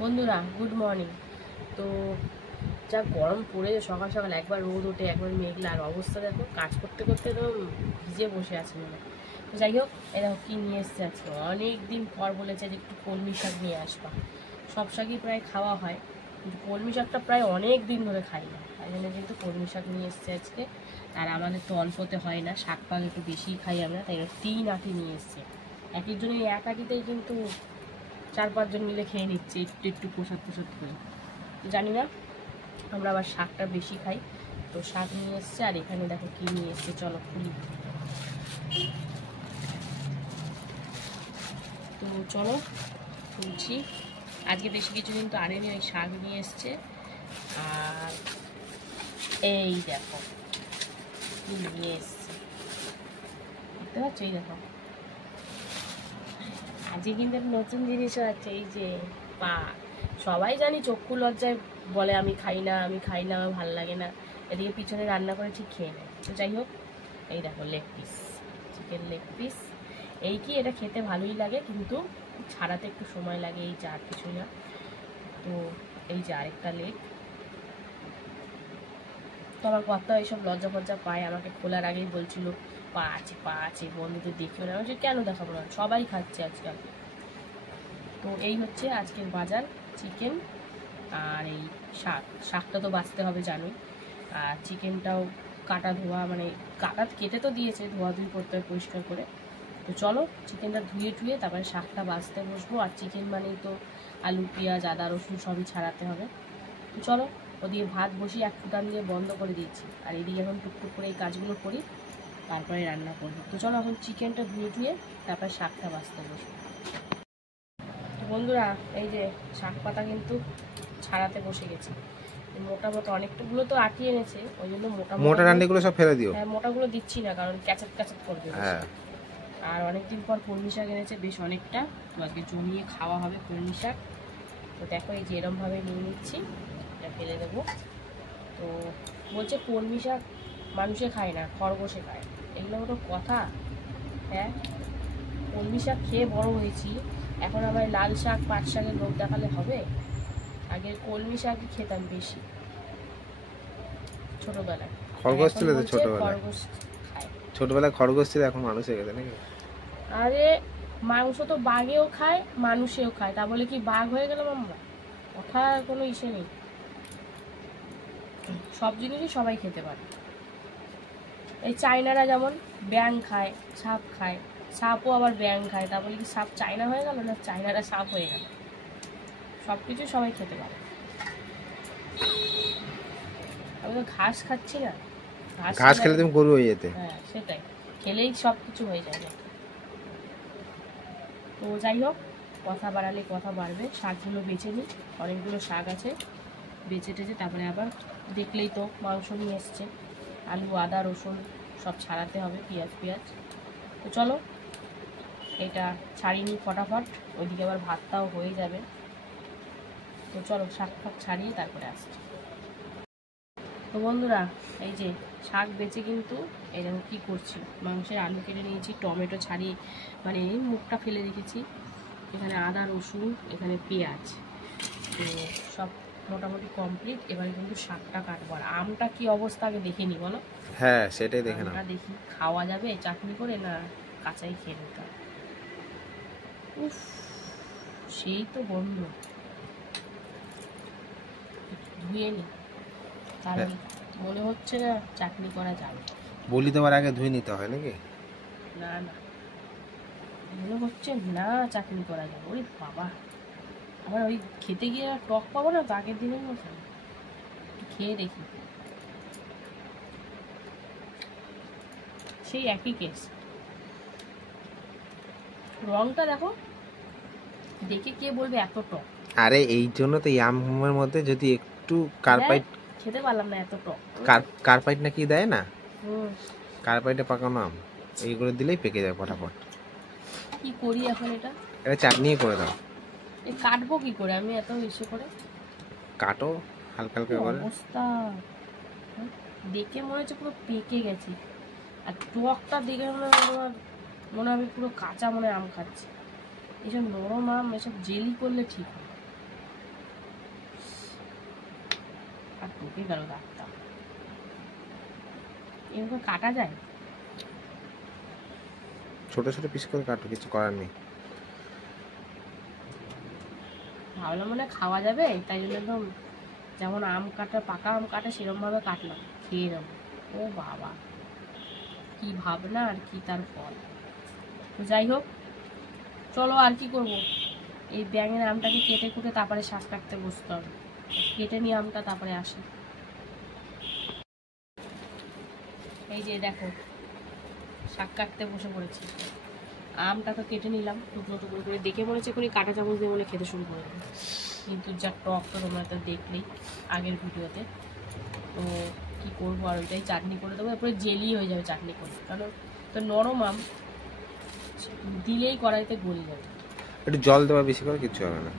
বন্ধুরা good morning. তো যা গরম পড়ে সকাল সকাল একবার রোদ ওঠে একবার মেঘলা, আর অবস্থা দেখো কাজ করতে করতে একদম ভিজে বসে আছে মনে। তো যাই হোক, এই দেখো কী নিয়ে এসছে আজকে। অনেক দিন পর বলেছে যে একটু কলমি শাক নিয়ে আসবা। সব শাকই প্রায় খাওয়া হয়, কিন্তু কলমি শাকটা প্রায় অনেক দিন ধরে খাই না, তাই জন্য কিন্তু কলমি শাক নিয়ে এসছে আজকে। আর আমাদের তো অল্পতে হয় না, শাক পাক একটু বেশিই খাই আমরা, তাই 3 আঁটি নিয়ে এসছে। এক একজনের এক আঁটিতেই কিন্তু 4-5 জন মিলে খেয়ে নিচ্ছে একটু একটু প্রসাদ করে। তো জানি না, আমরা আবার শাকটা বেশি খাই। তো শাক নিয়ে এসছে, আর এখানে দেখো কি নিয়ে এসছে, চলো খুলি। তো চলো খুলছি। আজকে বেশি কিছু কিন্তু আনেনি, ওই শাক নিয়ে এসছে। আর এই দেখো কি নিয়ে এসছে, দেখতে পাচ্ছ? এই দেখো আজকে কিন্তু একটা নতুন জিনিসও আছে, এই যে পা। সবাই জানি চক্ষু লজ্জায় বলে আমি খাই না, আমার ভালো লাগে না, এদিকে পিছনে রান্না করে ঠিক খেয়ে নেয়। তো যাই হোক, এই দেখো leg piece, chicken leg piece. এই কি, এটা খেতে ভালোই লাগে কিন্তু ছাড়াতে একটু সময় লাগে, এই যে আর কিছু না। তো এই যে আরেকটা লেগ। তো আমার কথা এইসব লজ্জা ফজ্জা পায়, আমাকে খোলার আগেই বলছিল পা আছে বন্ধুদের দেখিও না। আমি কেন দেখাবো না, সবাই খাচ্ছে আজকাল। তো এই হচ্ছে আজকের বাজার, চিকেন আর এই শাকটা তো বাঁচতে হবে জানোই। আর চিকেনটাও কাটা ধোয়া, মানে কেটে তো দিয়েছে, ধোয়াধুয়ি করতে হয় পরিষ্কার করে। তো চলো চিকেনটা ধুয়ে তারপরে শাকটা বাঁচতে বসবো। আর চিকেন মানেই তো আলু পেঁয়াজ আদা রসুন সবই ছাড়াতে হবে। তো চলো ওদিকে ভাত বসিয়ে এক ফুটান দিয়ে বন্ধ করে দিয়েছি, আর এদিকে এখন টুকটুক করে এই কাজগুলো করি, তারপরে রান্না করবো। তো চলো এখন চিকেনটা ধুয়ে তারপরে শাকটা বাঁচতে বসবো। বন্ধুরা এই যে শাক পাতা কিন্তু ছাড়াতে বসে গেছি। মোটা অনেকগুলো তো আটি এনেছে, ওই জন্য মোটা ডান্ডিগুলো সব ফেলে দিও। হ্যাঁ, মোটাগুলো দিচ্ছি না, কারণ ক্যাচাত করবে। হ্যাঁ। আর অনেকদিন পর কলমি শাক এনেছে বেশ অনেকটা, তো আজকে জমিয়ে খাওয়া হবে কলমি শাক। তো দেখো এই যে এরমভাবে নিয়ে নিচ্ছি, এটা ফেলে দেবো। তো বলছে কলমি শাক মানুষে খায় না, খরগোশে খায়। এগুলো কোনো কথা? হ্যাঁ, কলমি শাক খেয়ে বড় হয়েছি, এখন আবার লাল শাক পাট শাকের লোভ দেখালে হবে? আগের কলমি শাকই খেতাম বেশি ছোটবেলায়। খরগোশ ছিল তো ছোটবেলায়? খরগোশ খায়। ছোটবেলায় খরগোশ ছিল, এখন মানুষ হয়ে গেছে নাকি? আরে মাংস তো বাঘেও খায় মানুষেও খায়, তা বলে কি বাঘ হয়ে গেলাম আমরা? কথার কোনো ইসে নেই, সব জিনিসই সবাই খেতে পারে। এই চাইনারা যেমন ব্যাঙ খায়, সাপ খায়, সাপও আবার ব্যাঙ খায়, তা বলে কি সাপ চাইনা হয়ে গেল না চাইনারা সাপ হয়ে গেল? সব কিছু সবাই খেতে পারে। আমি তো ঘাস খাচ্ছি না, ঘাস খেলে তুমি গরু হয়ে যেতে। হ্যাঁ সেটাই, খেলেই সব কিছু হয়ে যায়। তো যাই হোক, কথা বাড়ালে কথা বাড়বে। শাকগুলো বেছে নিই, অনেকগুলো শাক আছে, বেছে টেছে তারপরে আবার দেখলেই তো মাংস নিয়ে এসছে, আলু আদা রসুন সব ছাড়াতে হবে, পেঁয়াজ। তো চলো এটা ছাড়িয়ে নিই ফটাফট, ওইদিকে আবার ভাতটাও হয়ে যাবে। তো চলো শাক ছাড়িয়ে তারপরে আসছি। তো বন্ধুরা এই যে শাক বেচে কিন্তু এই দেখো কী করছি, মাংসের আলু কেটে নিয়েছি, টমেটো ছাড়িয়ে মানে মুখটা ফেলে রেখেছি, এখানে আদা রসুন, এখানে পেঁয়াজ, তো সব মোটামুটি কমপ্লিট। এবারে কিন্তু শাকটা কাটবো। আর আমটা কি অবস্থা আগে দেখে নি বলো? হ্যাঁ সেটাই দেখে নাও। দেখি খাওয়া যাবে চাটনি করে না কাঁচাই খেয়ে নিতে হবে। উফ, সেই তো বন্ধ, ধুয়ে নি, তাহলে মনে হচ্ছে না চাটনি করা যাবে। বলি দেওয়ার আগে ধুয়ে নিতে হয় নাকি? না মনে হচ্ছে না চাটনি করা যাবে। ওরে বাবা, আবার ওই খেতে গিয়ে টক পাবো না তো আগের দিনের মতো। খেয়ে দেখি, সেই একই কেস। রংটা দেখো, দেখে কে বলবে এত টক? আরে এই জন্য তো আমের মধ্যে যদি একটু কার্পাইট, খেতে পারলাম না এত টক। কার্পাইট না কি দেয় না, কার্পাইটে পাকানো আম, এইগুলো দিলেই পেকে যায় ফটাফট। কি করি এখন এটা চাটনি করে দাও। কাটবো কি করে আমি এত ইসে করে? কাটো হালকা হালকা করে। অবস্থা দেখে মনে হচ্ছে পুরো পেকে গেছে, আর টকটা দেখে মনে হয় পুরো কাঁচা মনে আম খাচ্ছি। এসব নরম আম এসব জেলি করলে ঠিক হয়। আর ঢুকে গেল দাঁতটা। এগুলো কাটা যায়? ছোট ছোট পিস করে কাটো, কিছু করার নেই। ভাবলাম মানে খাওয়া যাবে, তাই জন্য একদম যেমন আম কাটা, পাকা আম কাটা সেরকমভাবে কাটলাম, খেয়ে নেবো। ও বাবা, কি ভাবনা আর কি তার ফল। তো যাই হোক, চলো আর কি করব, এই ব্যাঙের আমটাকে কেটে কুটে তারপরে শাক কাটতে বসতে হবে। কেটে নিয়ে আমটা তারপরে আসি। এই যে দেখো, শাক কাটতে বসে পড়েছি। আমটা তো কেটে নিলাম টুকরো টুকরো করে, দেখে মনে হচ্ছে এখনই কাঁটা চামচ দিয়ে বলে খেতে শুরু করে দেবো, কিন্তু যা টক তো তোমরা তো দেখলেই আগের ভিডিওতে। তো কী করবো, আর ওইটাই চাটনি করে দেবো, এরপরে জেলি হয়ে যাবে চাটনি করে, কারণ তো নরম আম দিলেই কড়াইতে গলে যাবে। একটু জল দেওয়া বেশি করে, কিছু হবে না।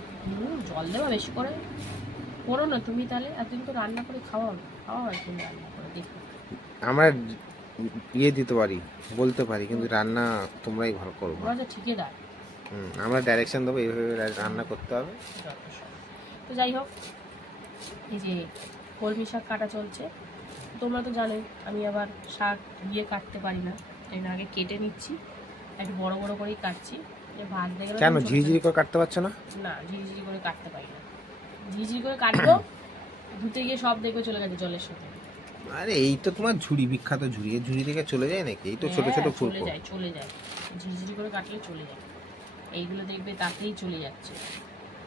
জল দেওয়া বেশি করে করো না তুমি, তাহলে এতদিন তো রান্না করে খাওয়াও আর তুমি রান্না করে দেখো। আমরা দিতে পারি, বলতে পারি, কিন্তু রান্না তোমরাই ভালো করবো। তোমরা ঠিকই দাও। আমরা ডাইরেকশন দেবো, এইভাবে রান্না করতে হবে। তো যাই হোক, এই যে কলমি শাক কাটা চলছে। তোমরা তো জানোই আমি আবার শাক দিয়ে কাটতে পারি না, তাই না, আগে কেটে নিচ্ছি, একটু বড় বড় করেই কাটছি। ভাজতে গেলে কেন ঝিরিঝিরি করে কাটতে পারছো না? না, ঝিরিঝিরি করে কাটতে পারি না। ঝিরিঝিরি করে কাটবো, ধুতে গিয়ে সব দেখবে চলে গেছে জলের সাথে। আরে এই তো তোমার ঝুড়ি, বিখ্যাত ঝুড়ি, এই ঝুড়ি থেকে চলে যায় নাকি? এই তো ছোট ছোট ফুল চলে যায়, ঝিরিঝিরি করে কাটলে চলে যায়। এইগুলো দেখবে তাতেই চলে যাচ্ছে।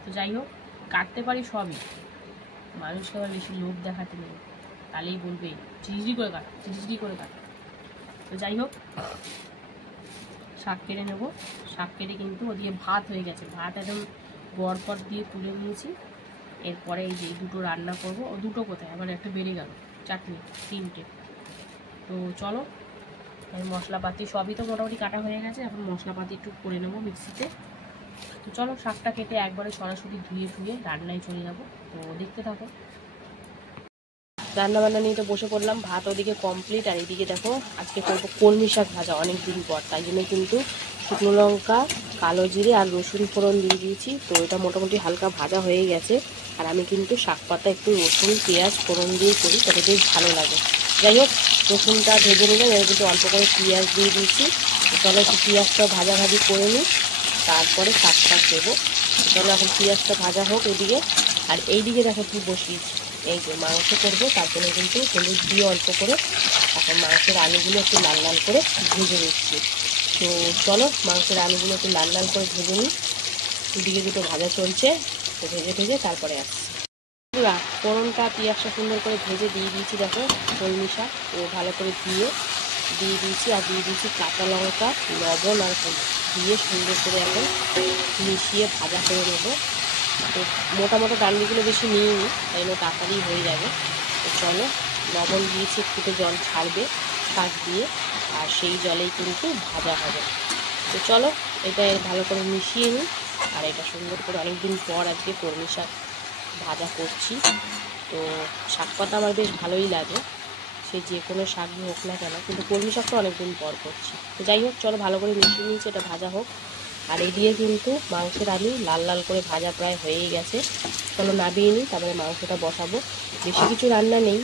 তো যাই হোক, কাটতে পারি সবই, মানুষকে আবার বেশি লোভ দেখাতে নেই, তাহলেই বলবে ঝিরিঝিরি করে কাট, ঝিরিঝিরি করে কাট। তো যাই হোক, শাক কেটে নেবো। শাক কেটে কিন্তু ওদিকে ভাত হয়ে গেছে, ভাত একদম গড়পট দিয়ে তুলে নিয়েছি। এরপরে এই যে দুটো রান্না করব, ও দুটো কোথায় আবার একটা বেড়ে গেল, চাটনি 3টে। তো চলো, মশলাপাতি সবই তো মোটামুটি কাটা হয়ে গেছে, এখন মশলাপাতি একটু করে নেবো মিক্সিতে। তো চলো, শাকটা কেটে একবারে সরাসরি ধুয়ে রান্নায় চলে যাবো। তো দেখতে থাকো। রান্নাবান্না নিয়ে তো বসে পড়লাম, ভাত ওদিকে কমপ্লিট, আর এদিকে দেখো আজকে করবো কলমি শাক ভাজা, অনেক দিন পর, তাই জন্য কিন্তু শুকনো লঙ্কা, কালো জিরে আর রসুন ফোড়ন দিয়ে দিয়েছি। তো এটা মোটামুটি হালকা ভাজা হয়ে গেছে, আর আমি কিন্তু শাক পাতা একটু রসুন পেঁয়াজ ফোড়ন দিয়ে করি, তাতে বেশ ভালো লাগে। যাই হোক, রসুনটা ভেজে নিলাম, এর কিন্তু অল্প করে পেঁয়াজ দিয়ে দিয়েছি। চলো একটু পেঁয়াজটা ভাজাভাজি করে নিই, তারপরে শাক দেবো। চলো এখন পেঁয়াজটা ভাজা হোক এদিকে, আর এইদিকে দেখো কি বসিয়েছি, এই যে মাংস করবো, তার জন্য কিন্তু হলুদ দিয়ে অল্প করে এখন মাংসের আলুগুলো একটু লাল লাল করে ভেজে নিচ্ছি। তো চলো, মাংসের আলুগুলো একটু লাল লাল করে ভেজে নিই, দুদিকে দুটো ভাজা চলছে, তো ভেজে তারপরে আসছি। পুরা ফোড়নটা পেঁয়াজটা সুন্দর করে ভেজে দিয়ে দিয়েছি, দেখো কলমি শাক ও ভালো করে দিয়ে দিয়েছি, আর দিয়ে দিয়েছি কাঁচা লঙ্কা, লবণ আর হলুদ দিয়ে সুন্দর করে এখন মিশিয়ে ভাজা করে নেবো। তো মোটা ডান্ডিগুলো বেশি নিইনি, তাই জন্য তাড়াতাড়ি হয়ে যাবে। তো চলো, লবণ দিয়েছি, একটুতে জল ছাড়বে শাক দিয়ে, আর সেই জলেই কিন্তু ভাজা হবে। তো চলো, এটা ভালো করে মিশিয়ে নিই, আর এটা সুন্দর করে অনেকদিন পর আজকে কলমি শাক ভাজা করছি। তো শাক পাতা আমার বেশ ভালোই লাগে, সে যে কোনো শাকই হোক না কেন, কিন্তু কলমি শাকটা অনেকদিন পর করছি। তো যাই হোক, চলো ভালো করে মিশিয়ে নিয়েছি, এটা ভাজা হোক। আর এই দিয়ে কিন্তু মাংসের আলু লাল লাল করে ভাজা প্রায় হয়েই গেছে। চলো নাবিয়ে নিই, তারপরে মাংসটা বসাবো। বেশি কিছু রান্না নেই,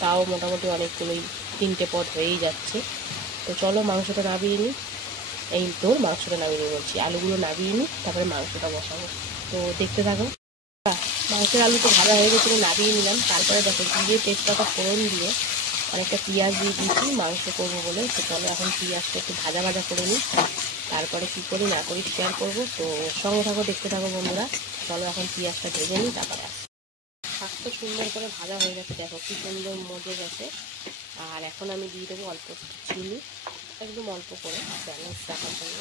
তাও মোটামুটি অনেকগুলোই 3টে পদ হয়েই যাচ্ছে। তো চলো মাংসটা নাবিয়ে নিই, এই তো মাংসটা নাবিয়ে নিই বলছি, আলুগুলো নাবিয়ে নিই, তারপরে মাংসটা বসাবো। তো দেখতে থাকো। মাংসের আলু তো ভাজা হয়ে গেছিলো, নাবিয়ে নিলাম। তারপরে দেখো জিরে তেজপাতা ফোড়ন দিয়ে অনেকটা পেঁয়াজ দিয়ে দিয়েছি মাংস করবো বলে। তো চলো এখন পেঁয়াজটা একটু ভাজা করে নিই, তারপরে কী করি না করি শেয়ার করবো। তো সঙ্গে থাকো, দেখতে থাকো বন্ধুরা। চলো এখন পেঁয়াজটা ভেজে নিই, তারপরে শাক তো সুন্দর করে ভাজা হয়ে গেছে, দেখো কি সুন্দর মজে গেছে। আর এখন আমি দিয়ে দেবো অল্প চিনি, একদম অল্প করে ব্যালেন্স রাখার জন্য।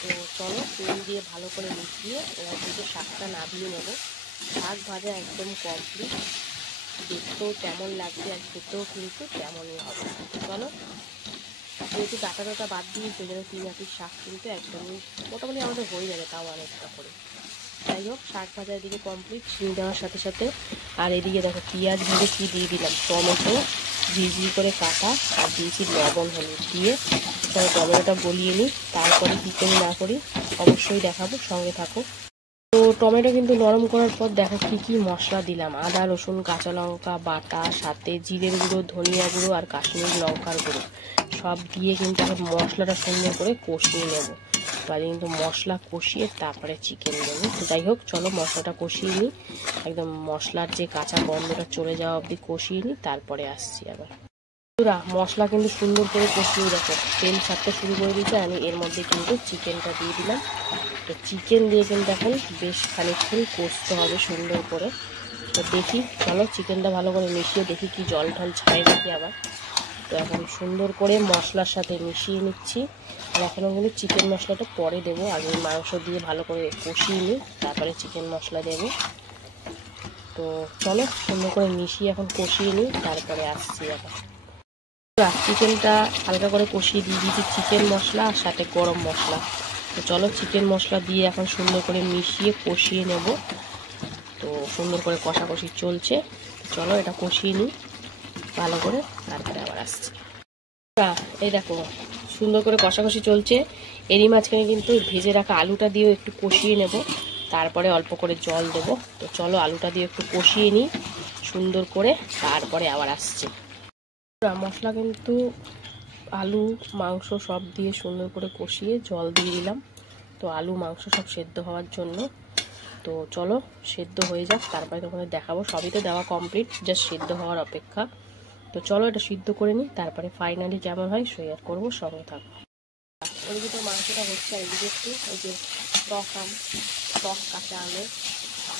তো চলো তেল দিয়ে ভালো করে মিশিয়ে এবার দিকে শাকটা নাবিয়ে নেবো। শাক ভাজা একদম কমপ্লিট, দেখতেও তেমন লাগবে আর খেতেও কিন্তু তেমনই হবে। চলো, যেহেতু ডাটা বাদ দিয়ে সেই জন্য 3 আটির শাক কিন্তু একদমই মোটামুটি আমাদের হয়ে যাবে, তাও অনেকটা করে। যাই হোক, শাক ভাজা এদিকে কমপ্লিট, চিনি দেওয়ার সাথে সাথে। আর এদিকে দেখো পেঁয়াজ ভেজে কি দিয়ে দিলাম, টমেটো ঝিরিঝিরি করে কাটা, আর দিয়েছি লবণ হলুদ দিয়ে। তবে টমেটোটা গলিয়ে নিই, তারপরে কী করি না করি অবশ্যই দেখাবো, সঙ্গে থাকো। তো টমেটো কিন্তু নরম করার পর দেখো কি কি মশলা দিলাম। আদা রসুন কাঁচা লঙ্কা বাটা, সাথে জিরের গুঁড়ো ধনিয়া গুঁড়ো আর কাশ্মীরি লঙ্কার গুঁড়ো সব দিয়ে কিন্তু এখন মশলাটা সুন্দর করে কষিয়ে নেবো। তাহলে কিন্তু মশলা কষিয়ে তারপরে চিকেন দেবো। তো যাই হোক চলো মশলাটা কষিয়ে নিই, একদম মশলার যে কাঁচা গন্ধটা চলে যাওয়া অবধি কষিয়ে নিই, তারপরে আসছি আবার। মশলা কিন্তু সুন্দর করে কষিয়ে দেখো তেল ছাড়তে শুরু করে দিয়েছে। আমি এর মধ্যে কিন্তু চিকেনটা দিয়ে দিলাম। তো চিকেন দিয়ে কিন্তু এখন বেশ খানিকক্ষণ কষতে হবে সুন্দর করে। তো দেখি চলো চিকেনটা ভালো করে মিশিয়ে দেখি কি জল ঢল ছাড়ে নাকি আবার। তো এখন সুন্দর করে মশলার সাথে মিশিয়ে নিচ্ছি। আর এখনও কিন্তু চিকেন মশলাটা পরে দেবো, আগে মাংস দিয়ে ভালো করে কষিয়ে নিই, তারপরে চিকেন মশলা দেবো। তো চলো সুন্দর করে মিশিয়ে এখন কষিয়ে নিই, তারপরে আসছি আবার। চিকেনটা হালকা করে কষিয়ে দিয়ে দিয়েছি চিকেন মশলা আর সাথে গরম মশলা। তো চলো চিকেন মশলা দিয়ে এখন সুন্দর করে মিশিয়ে কষিয়ে নেব। তো সুন্দর করে কষাকষি চলছে, চলো এটা কষিয়ে নিই ভালো করে, তারপরে আবার আসছি। এই দেখো সুন্দর করে কষাকষি চলছে। এরই মাঝখানে কিন্তু ভেজে রাখা আলুটা দিয়েও একটু কষিয়ে নেব, তারপরে অল্প করে জল দেবো। তো চলো আলুটা দিয়ে একটু কষিয়ে নিই সুন্দর করে, তারপরে আবার আসছি। মশলা কিন্তু আলু মাংস সব দিয়ে সুন্দর করে কষিয়ে জল দিয়ে দিলাম। তো আলু মাংস সব সেদ্ধ হওয়ার জন্য। তো চলো সেদ্ধ হয়ে যাক, তারপরে তোমাদের দেখাবো। সবই তো দেওয়া কমপ্লিট, জাস্ট সেদ্ধ হওয়ার অপেক্ষা। তো চলো এটা সিদ্ধ করে নিই, তারপরে ফাইনালি কেমন হয় শেয়ার করবো, সঙ্গে থাকবো। ওইদিকে তো মাংসটা হচ্ছে, এইদিকে একটু ওই যে টক কাঁচা আলু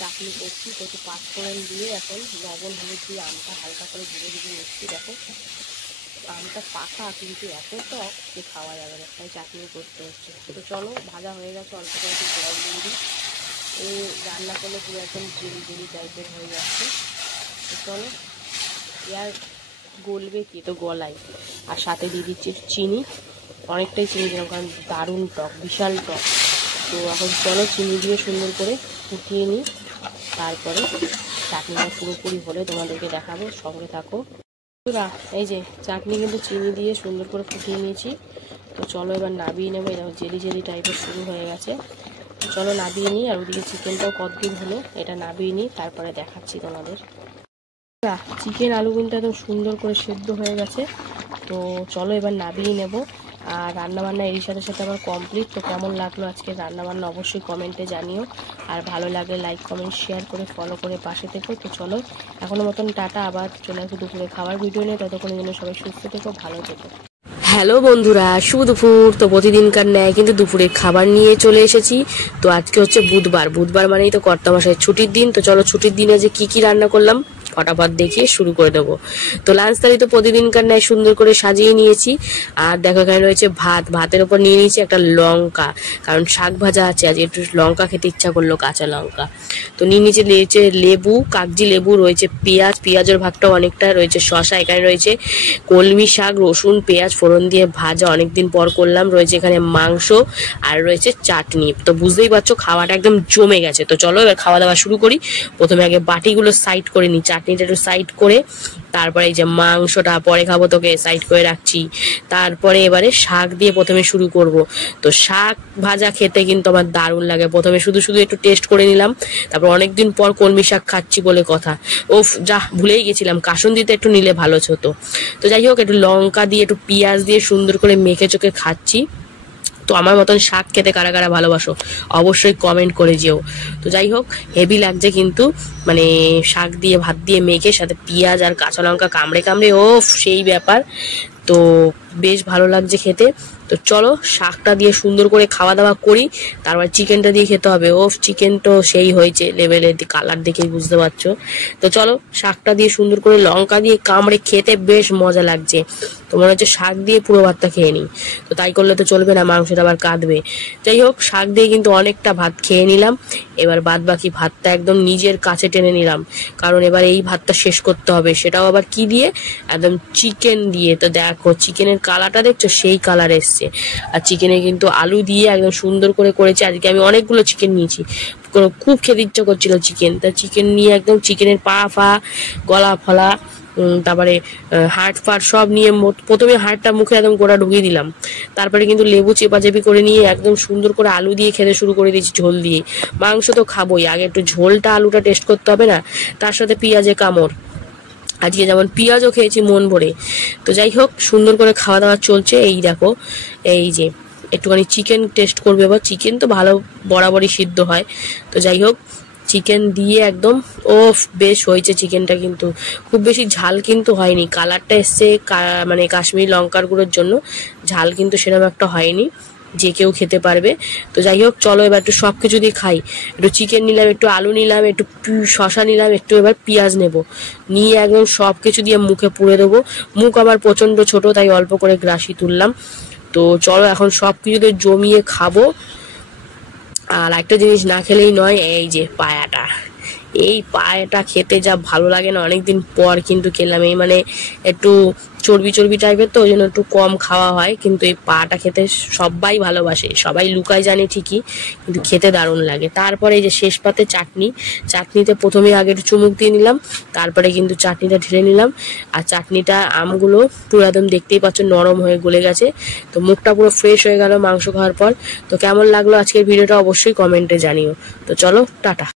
চাটনি করছি। তো একটু পাঁচফোড়ন দিয়ে এখন লবণ হলুদ দিয়ে আমটা হালকা করে ধীরে ধীরে মিশছি। দেখো আমটা পাকা কিন্তু এত টক যে খাওয়া যাবে না, তাই চাটনি করতে হচ্ছে। তো চলো ভাজা হয়ে গেছে, অল্প করে একটু জল দিয়ে দিই। এই রান্না করলে পুরো একদম জেলি জেলি টাইপের হয়ে যাচ্ছে। তো চলো আর গলবে কি, তো গলাই। আর সাথে দিয়ে দিচ্ছি চিনি, অনেকটাই চিনি দিলাম কারণ দারুণ টক, বিশাল টক। তো এখন চলো চিনি দিয়ে সুন্দর করে ফুটিয়ে নিই, তারপরে চাটনিটা পুরোপুরি হলে তোমাদেরকে দেখাবো, সঙ্গে থাকো। এই যে চাটনি কিন্তু চিনি দিয়ে সুন্দর করে ফুটিয়ে নিয়েছি। তো চলো এবার নাবিয়ে নেবো। এরকম জেলি জেলি টাইপের শুরু হয়ে গেছে। চলো নাবিয়ে নিই। আর ওদিকে চিকেনটাও কতদূর হলো এটা নাবিয়ে নিই, তারপরে দেখাচ্ছি তোমাদের। চিকেন আলু কিন্তু একদম সুন্দর করে সেদ্ধ হয়ে গেছে। তো চলো এবার নাবিয়ে নেব। আর রান্নাবান্না এর সাথে সাথে আমার কমপ্লিট। তো কেমন লাগলো আজকে রান্নাবান্না অবশ্যই কমেন্টে জানিও। আর ভালো লাগলে লাইক কমেন্ট শেয়ার করে ফলো করে পাশে থেকো। তো চলো এখনো মতন টাটা, আবার চলে আসবো দুপুরে খাবার ভিডিও নিয়ে। ততক্ষণের জন্য সবাই সুস্থ থেকো, ভালো থেকো। হ্যালো বন্ধুরা, শুভ দুপুর। তো প্রতিদিনকার ন্যায় কিন্তু দুপুরের খাবার নিয়ে চলে এসেছি। তো আজকে হচ্ছে বুধবার মানেই তো কর্তামশাই ছুটির দিন। তো চলো ছুটির দিনে যে কি রান্না করলাম ফটাফট দেখিয়ে শুরু করে দেবো। তো লাঞ্চ থালি তো প্রতিদিনকার ন্যায় সুন্দর করে সাজিয়ে নিয়েছি। আর দেখো এখানে রয়েছে ভাতের ওপর নিয়ে নিয়েছি একটা লঙ্কা, কারণ শাক ভাজা আছে, আজ একটু লঙ্কা খেতে ইচ্ছা করলো, কাঁচা লঙ্কা। তো নিয়ে নিচে রয়েছে লেবু, কাগজি লেবু, রয়েছে পেঁয়াজের ভাগটাও অনেকটা রয়েছে, শসা, এখানে রয়েছে কলমি শাক, রসুন পেঁয়াজ ফোড়ন দিয়ে ভাজা, অনেকদিন পর করলাম, রয়েছে এখানে মাংস, আর রয়েছে চাটনি। তো বুঝতেই পারছো খাওয়াটা একদম জমে গেছে। তো চলো এবার খাওয়া দাওয়া শুরু করি। প্রথমে আগে বাটিগুলো সাইড করে নিই, চাটনিটা একটু সাইড করে, তারপরে এই যে মাংসটা পরে খাবো, তোকে সাইড করে রাখছি। তারপরে এবারে শাক দিয়ে প্রথমে শুরু করব। তো শাক ভাজা খেতে কিন্তু আমার দারুণ লাগে। প্রথমে শুধু একটু টেস্ট করে নিলাম, তারপর অনেকদিন পর কলমি শাক খাচ্ছি বলে কথা। ওফ, যা ভুলেই গেছিলাম, কাসুন্দিতে একটু নিলে ভালো হতো। তো যাই হোক একটু লঙ্কা দিয়ে একটু পেঁয়াজ দিয়ে সুন্দর করে মেখে চোখে খাচ্ছি। তো আমার মতন শাক খেতে কারা কারা ভালোবাসো অবশ্যই কমেন্ট করে যেও। তো যাই হোক হেভি লাগছে কিন্তু, মানে শাক দিয়ে ভাত দিয়ে মেখে সাথে পেঁয়াজ আর কাঁচা লঙ্কা কামড়ে ওফ সেই ব্যাপার। তো বেশ ভালো লাগছে খেতে। তো চলো শাকটা দিয়ে সুন্দর করে খাওয়া দাওয়া করি, তারপর চিকেনটা দিয়ে খেতে হবে। ওফ, চিকেন তো সেই হয়েছে লেভেলের, কালার দেখেই বুঝতে পারছো। তো চলো শাকটা দিয়ে সুন্দর করে লঙ্কা দিয়ে কামড়ে খেতে বেশ মজা লাগছে। তো মনে হচ্ছে শাক দিয়ে পুরো ভাতটা খেয়ে নিই। তো তাই করলে তো চলবে না, মাংসটা আবার কাঁদবে। যাই হোক শাক দিয়ে কিন্তু অনেকটা ভাত খেয়ে নিলাম। এবার বাদ বাকি ভাতটা একদম নিজের কাছে টেনে নিলাম, কারণ এবার এই ভাতটা শেষ করতে হবে, সেটাও আবার কি দিয়ে, একদম চিকেন দিয়ে। তো দেখো চিকেনের কালারটা দেখছো, সেই কালার এসছে। আর চিকেনে কিন্তু আলু দিয়ে একদম সুন্দর করে করেছে। আজকে আমি অনেকগুলো চিকেন নিয়েছি, খুব খেতে ইচ্ছা করছিল চিকেন। তা চিকেন নিয়ে একদম চিকেনের পা ফা গলা ফলা তারপরে হাড় ফাড় সব নিয়ে প্রথমে হাড়টা মুখে একদম গোড়া ঢুকিয়ে দিলাম, তারপরে কিন্তু লেবু চেপাচেপি করে নিয়ে একদম সুন্দর করে আলু দিয়ে খেতে শুরু করে দিয়েছি ঝোল দিয়ে। মাংস তো খাবোই, আগে একটু ঝোলটা আলুটা টেস্ট করতে হবে না, তার সাথে পেঁয়াজে কামড়, আজকে যেমন পেঁয়াজও খেয়েছি মন ভরে। তো যাই হোক সুন্দর করে খাওয়া দাওয়া চলছে। এই দেখো এই যে একটুখানি চিকেন টেস্ট করবে, এবার চিকেন তো ভালো বরাবরই সিদ্ধ হয়। তো যাই হোক চিকেন দিয়ে একদম বেশ হয়েছে চিকেনটা, কিন্তু খুব বেশি ঝাল কিন্তু হয়নি, কালারটা এসছে মানে কাশ্মীরি লঙ্কার গুঁড়োর জন্য, ঝাল কিন্তু সেরকম একটা হয়নি, যে কেউ খেতে পারবে। তো যাই হোক চলো এবার একটু সব কিছু দিয়ে খাই। একটু চিকেন নিলাম, একটু আলু নিলাম, একটু শশা নিলাম, একটু এবার পেঁয়াজ নেব, নিয়ে একদম সব কিছু দিয়ে মুখে পুড়ে দেবো। মুখ আমার প্রচণ্ড ছোট, তাই অল্প করে গ্রাসি তুললাম। তো চলো এখন সব কিছু দিয়ে জমিয়ে খাবো। আর একটা জিনিস না খেলেই নয়, এই যে পায়াটা, এই পায়াটা খেতে যা ভালো লাগে না, অনেকদিন পর কিন্তু খেলাম। এই মানে একটু চর্বি চর্বি টাইপের, তো ওই জন্য একটু কম খাওয়া হয়, কিন্তু এই পাটা খেতে সবাই ভালোবাসে, সবাই লুকায় জানে ঠিকই, কিন্তু খেতে দারুণ লাগে। তারপরে এই যে শেষ পাতে চাটনি, চাটনিতে প্রথমে আগে একটু চুমুক দিয়ে নিলাম, তারপরে কিন্তু চাটনিটা ঢেলে নিলাম। আর চাটনিটা আমগুলো পুরো একদম দেখতেই পাচ্ছ নরম হয়ে গলে গেছে, তো মুখটা পুরো ফ্রেশ হয়ে গেল মাংস খাওয়ার পর। তো কেমন লাগলো আজকের ভিডিওটা অবশ্যই কমেন্টে জানিও। তো চলো টাটা।